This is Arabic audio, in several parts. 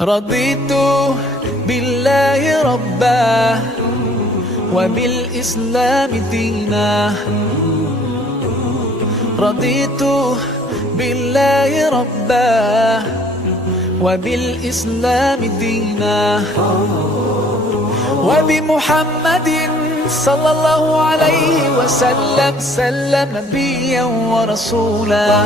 رضيت بالله ربا وبالإسلام دينا. رضيت بالله ربا وبالإسلام دينا، وبمحمد صلى الله عليه وسلم نبيا ورسولا.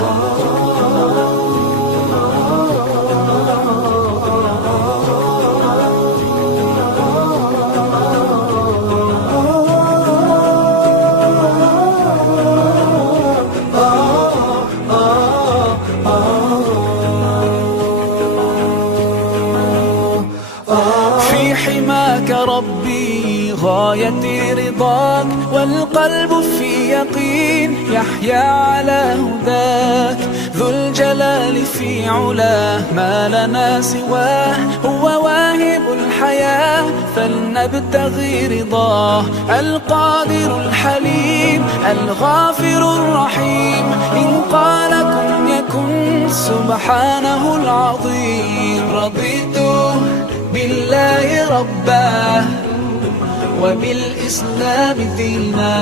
في حماك ربي غايتي رضاك، والقلب في يقين يحيا على هداك. ذو الجلال في علاه ما لنا سواه، هو واهب الحياة فلنبتغي رضاه. القادر الحليم الغافر الرحيم، إن قال كن يكن سبحانه العظيم. رضيت بالله ربا وبالإسلام دينا.